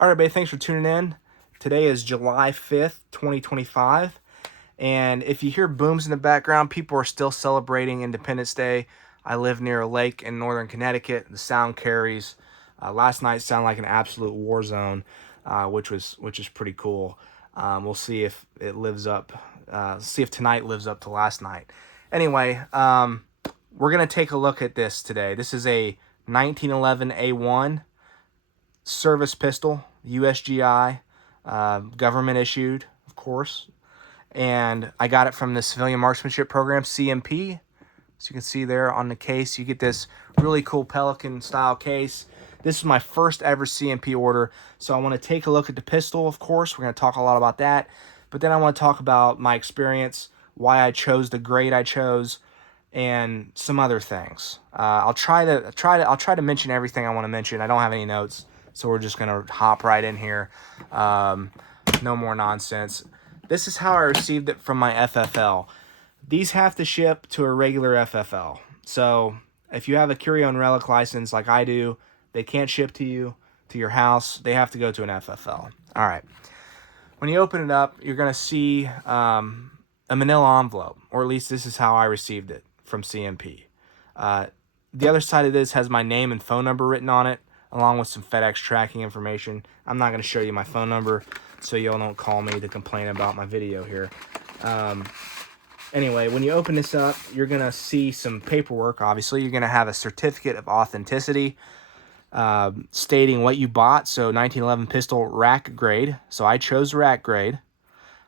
All right, everybody, thanks for tuning in. Today is July 5th, 2025. And if you hear booms in the background, people are still celebrating Independence Day. I live near a lake in northern Connecticut. The sound carries. Last night sounded like an absolute war zone, which is pretty cool. We'll see if it lives up. See if tonight lives up to last night. Anyway, we're gonna take a look at this today. This is a 1911 A1 service pistol, USGI, government issued, of course. And I got it from the Civilian Marksmanship Program, CMP. So you can see there on the case, you get this really cool Pelican style case. This is my first ever CMP order. So I want to take a look at the pistol, of course. We're going to talk a lot about that. But then I want to talk about my experience, why I chose the grade I chose, and some other things. I'll try to mention everything I want to mention. I don't have any notes, so we're just gonna hop right in here. No more nonsense. This is how I received it from my FFL. These have to ship to a regular FFL. So if you have a Curio and Relic license like I do, they can't ship to you, to your house. They have to go to an FFL. All right. When you open it up, you're going to see a manila envelope, or at least this is how I received it from CMP. The other side of this has my name and phone number written on it, along with some FedEx tracking information. I'm not going to show you my phone number, so y'all don't call me to complain about my video here. Anyway, when you open this up, you're going to see some paperwork. Obviously, you're going to have a certificate of authenticity stating what you bought. So 1911 pistol rack grade. So I chose rack grade.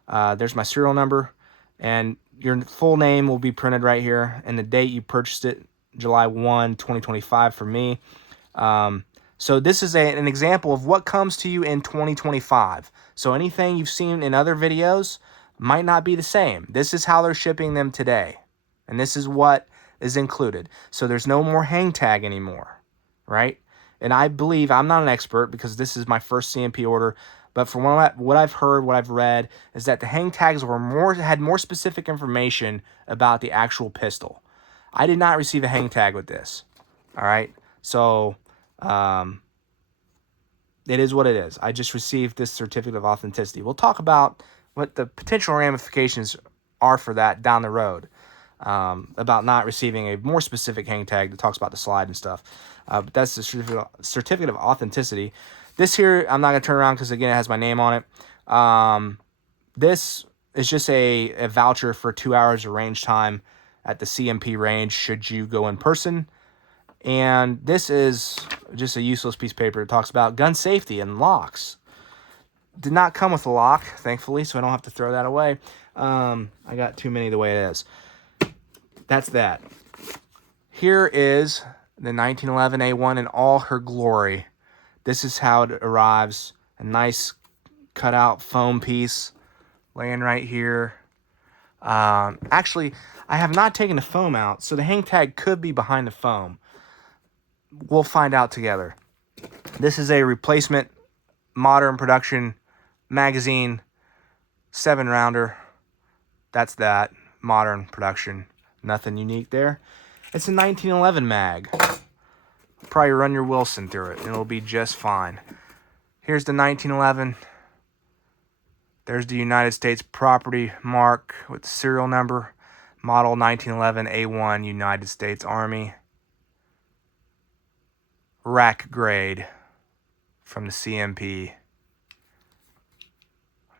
There's my serial number, and your full name will be printed right here, and the date you purchased it, July 1, 2025 for me. So this is an example of what comes to you in 2025. So anything you've seen in other videos might not be the same. This is how they're shipping them today. And this is what is included. So there's no more hang tag anymore, right? And I believe, I'm not an expert because this is my first CMP order, but from what I've heard, what I've read, is that the hang tags had more specific information about the actual pistol. I did not receive a hang tag with this. All right. So it is what it is. I just received this certificate of authenticity. We'll talk about what the potential ramifications are for that down the road, about not receiving a more specific hang tag that talks about the slide and stuff. But that's the certificate of authenticity. This here, I'm not going to turn around because, again, it has my name on it. This is just a voucher for 2 hours of range time at the CMP range should you go in person. And this is just a useless piece of paper. It talks about gun safety and locks. Did not come with a lock, thankfully, so I don't have to throw that away. I got too many the way it is. That's that. Here is the 1911 A1 in all her glory. This is how it arrives. A nice cutout foam piece laying right here. Actually, I have not taken the foam out, so the hang tag could be behind the foam. We'll find out together. This is a replacement modern production magazine 7-rounder. That's that. Modern production. Nothing unique there. It's a 1911 mag. Probably run your Wilson through it, and it'll be just fine. Here's the 1911. There's the United States property mark with the serial number. Model 1911 A1 United States Army. Rack grade from the CMP.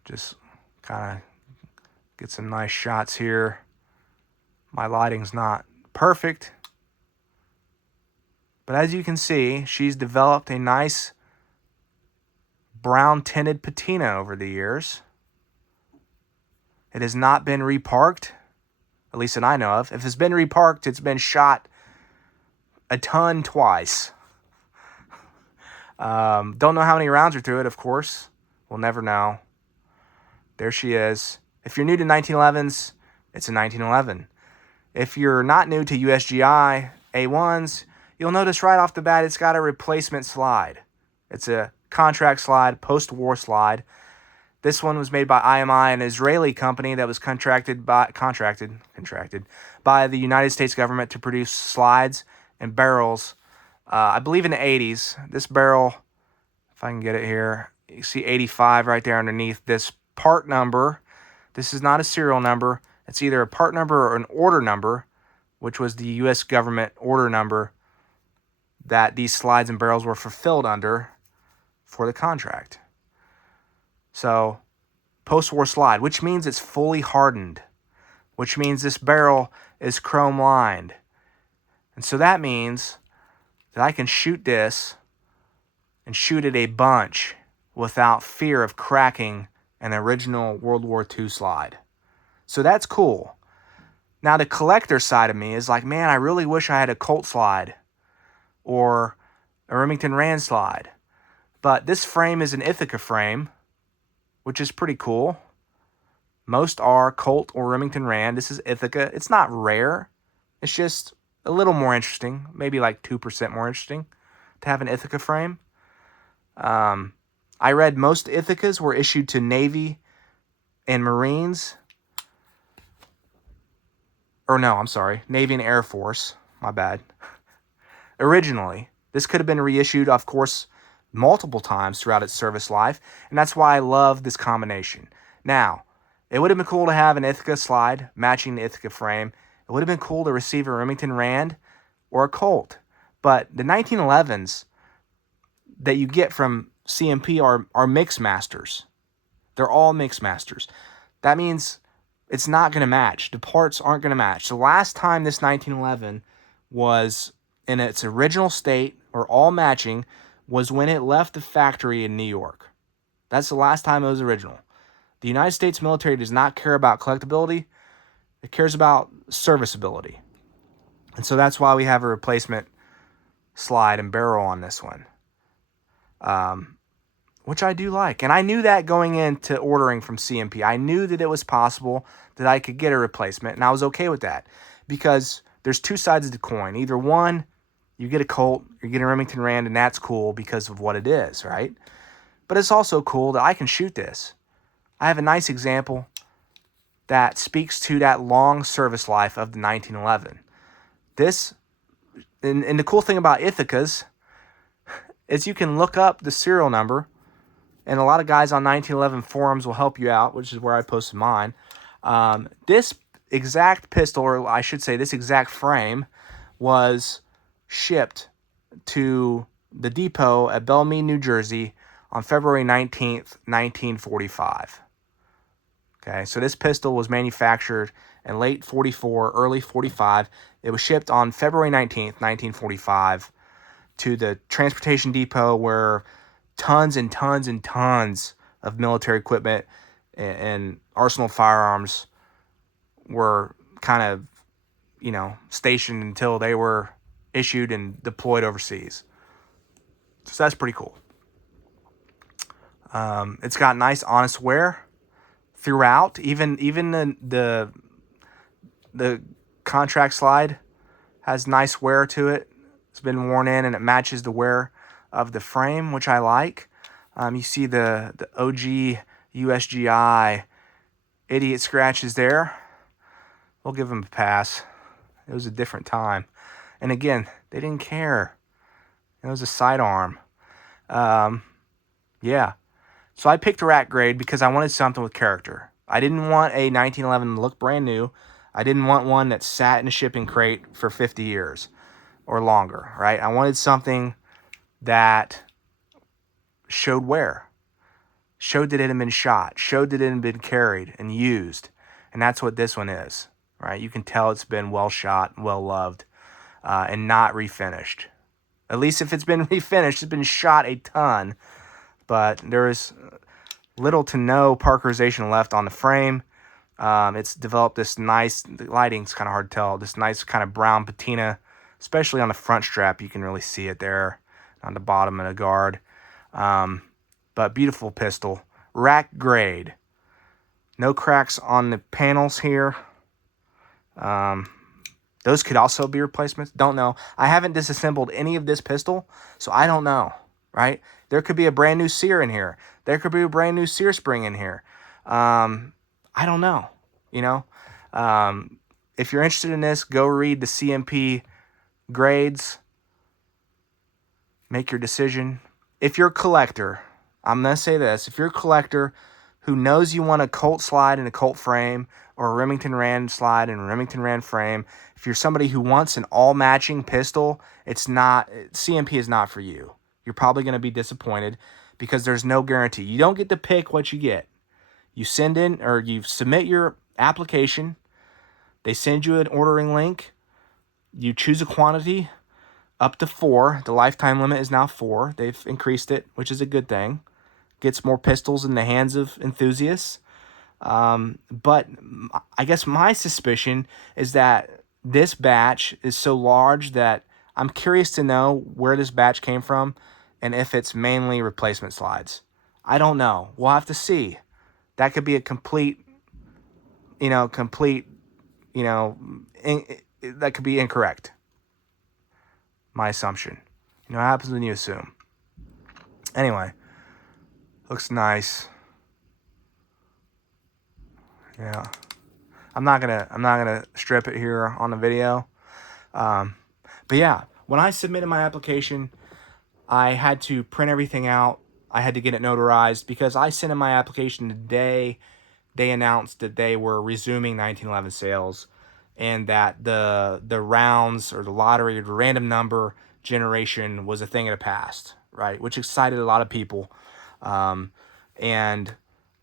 Just kind of get some nice shots here. My lighting's not perfect, but as you can see, she's developed a nice brown tinted patina over the years. It has not been reparked, at least that I know of. If it's been reparked, it's been shot a ton twice. Don't know how many rounds are through it, of course. We'll never know. There she is. If you're new to 1911s, it's a 1911. If you're not new to USGI A1s, you'll notice right off the bat it's got a replacement slide. It's a contract slide, post-war slide. This one was made by IMI, an Israeli company that was contracted by the United States government to produce slides and barrels. I believe in the 80s. This barrel, if I can get it here, You see 85 right there underneath this part number. This is not a serial number. It's either a part number or an order number, which was the U.S. government order number that these slides and barrels were fulfilled under for the contract. So, post-war slide, which means it's fully hardened, which means this barrel is chrome lined. And so that means that I can shoot this and shoot it a bunch without fear of cracking an original World War II slide. So that's cool. Now the collector side of me is like, man, I really wish I had a Colt slide or a Remington Rand slide. But this frame is an Ithaca frame, which is pretty cool. Most are Colt or Remington Rand. This is Ithaca. It's not rare. It's just a little more interesting, maybe like 2% more interesting to have an Ithaca frame. I read most Ithacas were issued to Navy and Marines. Or no, I'm sorry, Navy and Air Force. My bad. Originally, this could have been reissued, of course, multiple times throughout its service life, and that's why I love this combination. Now, it would have been cool to have an Ithaca slide matching the Ithaca frame. It would have been cool to receive a Remington Rand or a Colt. But the 1911s that you get from CMP are mix masters. They're all mix masters. That means it's not going to match. The parts aren't going to match. The last time this 1911 was in its original state or all matching was when it left the factory in New York. That's the last time it was original. The United States military does not care about collectability. It cares about serviceability. And so that's why we have a replacement slide and barrel on this one. Which I do like. And I knew that going into ordering from CMP. I knew that it was possible that I could get a replacement, and I was okay with that because there's two sides of the coin. Either one, you get a Colt, you get a Remington Rand, and that's cool because of what it is, right? But it's also cool that I can shoot this. I have a nice example that speaks to that long service life of the 1911. This, and the cool thing about Ithacas is you can look up the serial number, and a lot of guys on 1911 forums will help you out, which is where I posted mine. This exact pistol, or I should say this exact frame, was shipped to the depot at Belmead, New Jersey on February 19th, 1945. Okay, so this pistol was manufactured in late 44, early 45. It was shipped on February 19th, 1945 to the transportation depot where tons and tons and tons of military equipment and arsenal firearms were kind of, stationed until they were issued and deployed overseas. So that's pretty cool. It's got nice, honest wear throughout. Even the contract slide has nice wear to it. It's been worn in and it matches the wear of the frame, which I like. You see the OG USGI idiot scratches there. We'll give them a pass. It was a different time. And again, they didn't care. It was a sidearm. Yeah. So I picked rack grade because I wanted something with character. I didn't want a 1911 to look brand new. I didn't want one that sat in a shipping crate for 50 years or longer, right? I wanted something that showed wear, showed that it had been shot, showed that it had been carried and used. And that's what this one is, right? You can tell it's been well shot, well loved, and not refinished. At least if it's been refinished, it's been shot a ton, but there is little to no parkerization left on the frame. It's developed this nice, the lighting's kind of hard to tell, this nice kind of brown patina, especially on the front strap. You can really see it there on the bottom of the guard. But beautiful pistol. Rack grade. No cracks on the panels here. Those could also be replacements. Don't know. I haven't disassembled any of this pistol, so I don't know, right? There could be a brand new sear in here. There could be a brand new sear spring in here. I don't know, If you're interested in this, go read the CMP grades. Make your decision. If you're a collector, I'm going to say this. If you're a collector who knows you want a Colt slide and a Colt frame, or a Remington Rand slide and a Remington Rand frame, if you're somebody who wants an all-matching pistol, CMP is not for you. You're probably going to be disappointed because there's no guarantee. You don't get to pick what you get. You send in, or you submit your application. They send you an ordering link. You choose a quantity up to 4. The lifetime limit is now 4. They've increased it, which is a good thing. Gets more pistols in the hands of enthusiasts. But I guess my suspicion is that this batch is so large that I'm curious to know where this batch came from and if it's mainly replacement slides. I don't know. We'll have to see. That could be a complete, that could be incorrect. My assumption. What happens when you assume. Anyway, looks nice. Yeah, I'm not gonna strip it here on the video. But yeah, when I submitted my application, I had to print everything out. I had to get it notarized because I sent in my application the day they announced that they were resuming 1911 sales, and that the rounds or the lottery or the random number generation was a thing of the past, right? Which excited a lot of people, and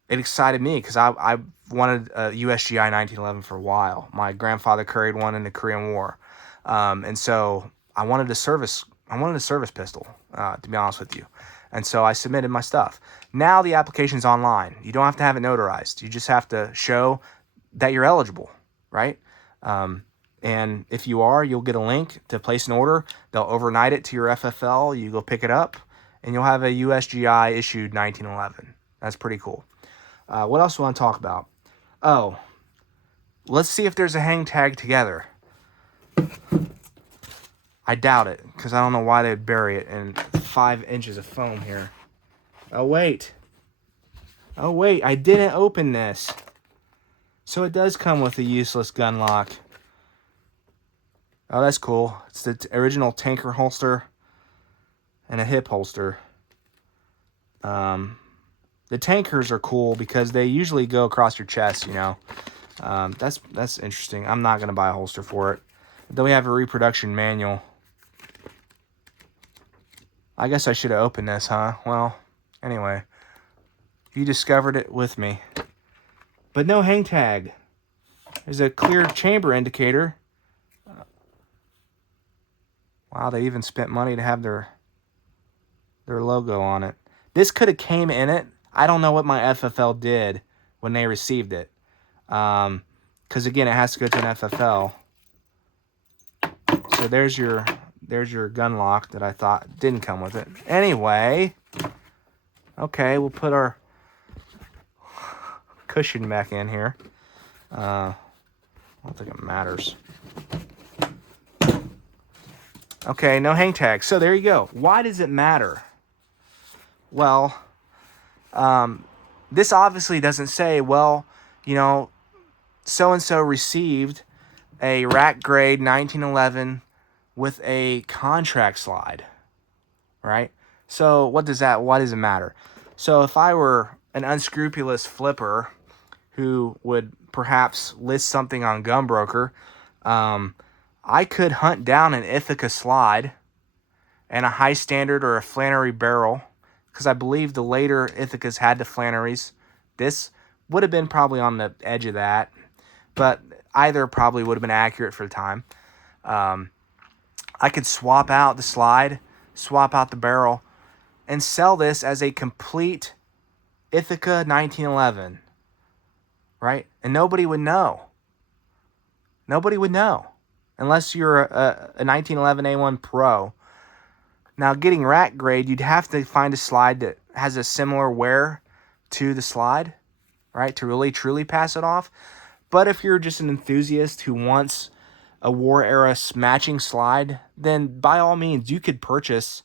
it excited me because I wanted a USGI 1911 for a while. My grandfather carried one in the Korean War, and so I wanted a service pistol, to be honest with you. And so I submitted my stuff. Now the application's online. You don't have to have it notarized. You just have to show that you're eligible, right? And if you are, you'll get a link to place an order. They'll overnight it to your FFL. You go pick it up, and you'll have a USGI issued 1911. That's pretty cool. What else do I want to talk about? Oh, let's see if there's a hang tag together. I doubt it, because I don't know why they'd bury it in 5 inches of foam here. Oh, wait, I didn't open this. So it does come with a useless gun lock. Oh, that's cool. It's the original tanker holster and a hip holster. The tankers are cool because they usually go across your chest, That's interesting. I'm not going to buy a holster for it. Then we have a reproduction manual. I guess I should have opened this, huh? Well, anyway. You discovered it with me. But no hang tag. There's a clear chamber indicator. Wow, they even spent money to have their logo on it. This could have came in it. I don't know what my FFL did when they received it. Because, again, it has to go to an FFL. So there's your gun lock that I thought didn't come with it. Anyway, okay, we'll put our cushion back in here. I don't think it matters. Okay, no hang tag. So there you go. Why does it matter? Well, this obviously doesn't say, so-and-so received a rack grade 1911 with a contract slide, right? So why does it matter? So if I were an unscrupulous flipper who would perhaps list something on Gunbroker, I could hunt down an Ithaca slide and a high standard or a Flannery barrel, because I believe the later Ithacas had the Flannerys. This would have been probably on the edge of that, but either probably would have been accurate for the time. I could swap out the slide, swap out the barrel, and sell this as a complete Ithaca 1911, right? And nobody would know. Nobody would know unless you're a 1911 A1 Pro. Now, getting rack grade, you'd have to find a slide that has a similar wear to the slide, right, to really truly pass it off. But if you're just an enthusiast who wants a war era matching slide, then by all means, you could purchase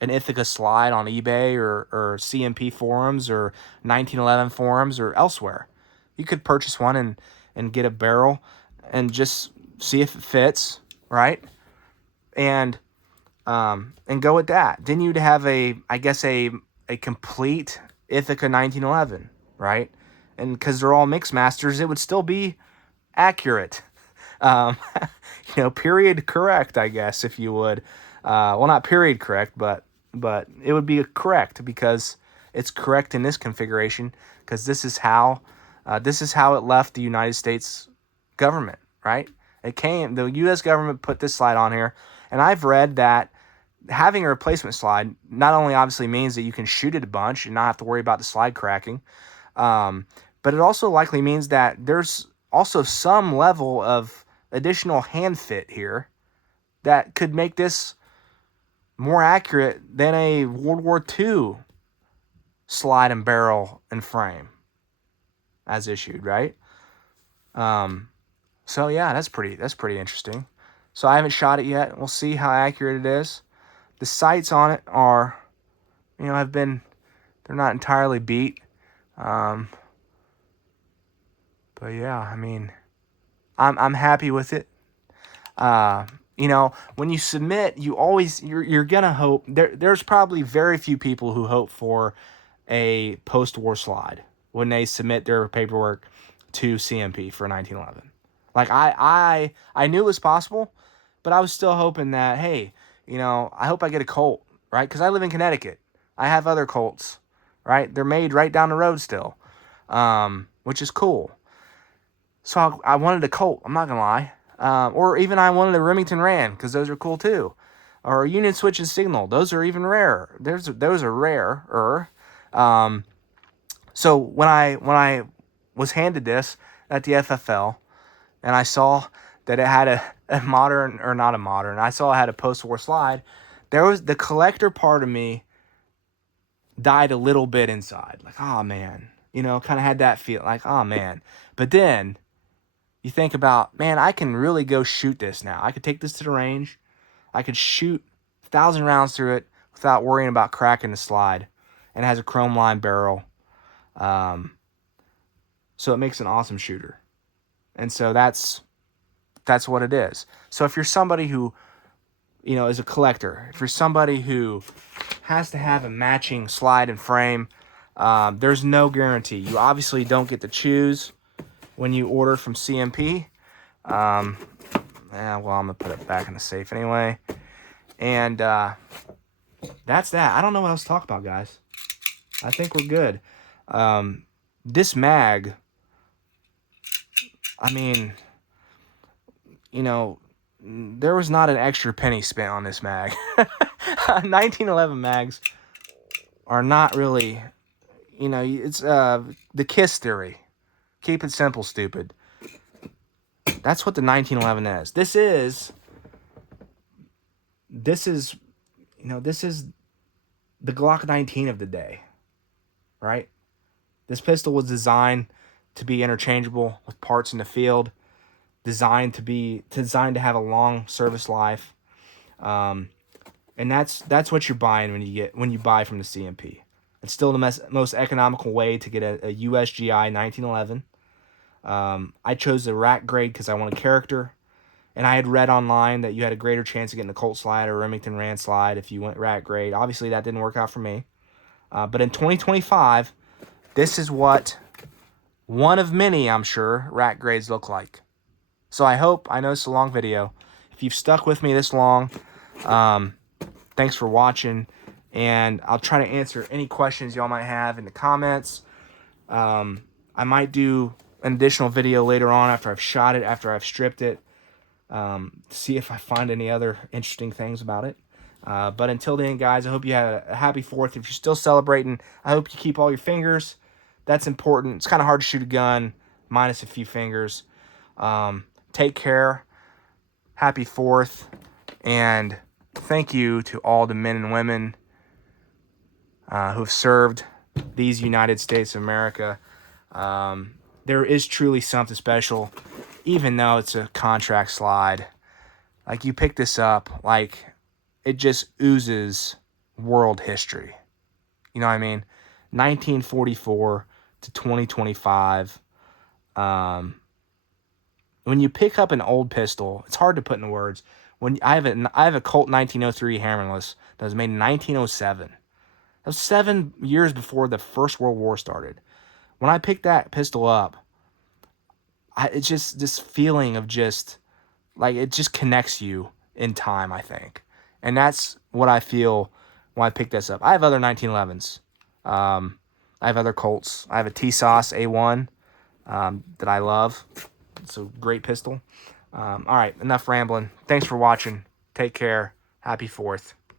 an Ithaca slide on eBay or CMP forums or 1911 forums or elsewhere. You could purchase one and get a barrel and just see if it fits, right? And go with that. Then you'd have a a complete Ithaca 1911, right? And because they're all mix masters, it would still be accurate. Um, period correct, I guess, if you would. Well, not period correct, but it would be correct because it's correct in this configuration because this is how it left the United States government, right? The U.S. government put this slide on here, and I've read that having a replacement slide not only obviously means that you can shoot it a bunch and not have to worry about the slide cracking, but it also likely means that there's also some level of additional hand fit here that could make this more accurate than a World War II slide and barrel and frame as issued, right? So yeah, that's pretty interesting. So I haven't shot it yet. We'll see how accurate it is. The sights on it are, they're not entirely beat. But yeah, I mean, I'm happy with it. When you submit, you're gonna hope there's probably very few people who hope for a post-war slide when they submit their paperwork to CMP for 1911. Like I knew it was possible, but I was still hoping that, hey, I hope I get a Colt, right? Because I live in Connecticut. I have other Colts, right? They're made right down the road still, which is cool. So I wanted a Colt. I'm not gonna lie. Or even I wanted a Remington Rand because those are cool too. Or a Union Switch and Signal. Those are even rarer. Those are rarer. So when I was handed this at the FFL, and I saw that it had a modern, or not a modern, I saw it had a post-war slide, there was the collector part of me died a little bit inside. Like, oh man, kind of had that feel like, oh man. But then you think about, man, I can really go shoot this now. I could take this to the range. I could shoot 1,000 rounds through it without worrying about cracking the slide. And it has a chrome line barrel. So it makes an awesome shooter. And so that's what it is. So if you're somebody who, is a collector, if you're somebody who has to have a matching slide and frame, there's no guarantee. You obviously don't get to choose when you order from CMP. I'm going to put it back in the safe anyway. And that's that. I don't know what else to talk about, guys. I think we're good. This mag, I mean, there was not an extra penny spent on this mag. 1911 mags are not really, it's the KISS theory. Keep it simple, stupid. That's what the 1911 is. This is the Glock 19 of the day, right? This pistol was designed to be interchangeable with parts in the field, designed to have a long service life, and that's what you're buying when you buy from the CMP. It's still the most economical way to get a USGI 1911. I chose the rack grade because I wanted character, and I had read online that you had a greater chance of getting a Colt slide or Remington Rand slide if you went rack grade. Obviously, that didn't work out for me. But in 2025, this is what one of many, I'm sure, rack grades look like. So I know it's a long video. If you've stuck with me this long, thanks for watching. And I'll try to answer any questions y'all might have in the comments. I might do an additional video later on after I've shot it, after I've stripped it, to see if I find any other interesting things about it. But until then, guys, I hope you have a happy 4th. If you're still celebrating, I hope you keep all your fingers. That's important. It's kind of hard to shoot a gun minus a few fingers. Take care. Happy 4th. And thank you to all the men and women who've served these United States of America. There is truly something special, even though it's a contract slide. Like, you pick this up, like, it just oozes world history. You know what I mean? 1944 to 2025. When you pick up an old pistol, it's hard to put into words. When I have a Colt 1903 hammerless that was made in 1907. That was 7 years before the First World War started. When I picked that pistol up, it's just this feeling of just, like, it just connects you in time, I think. And that's what I feel when I pick this up. I have other 1911s. I have other Colts. I have a T-Sauce A1 that I love. It's a great pistol. All right, enough rambling. Thanks for watching. Take care. Happy 4th.